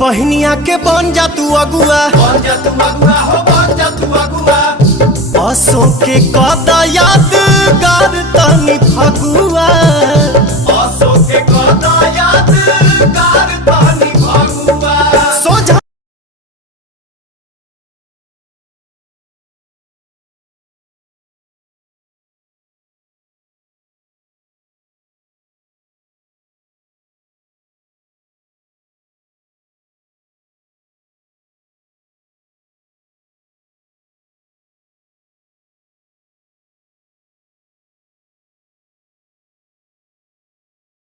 बहनिया के बन जा तू अगुआ, बन जा तू अगुआ हो, बन जा तू अगुआ। असो के कदा यादगार तनी फगुआ, असो के कदा याद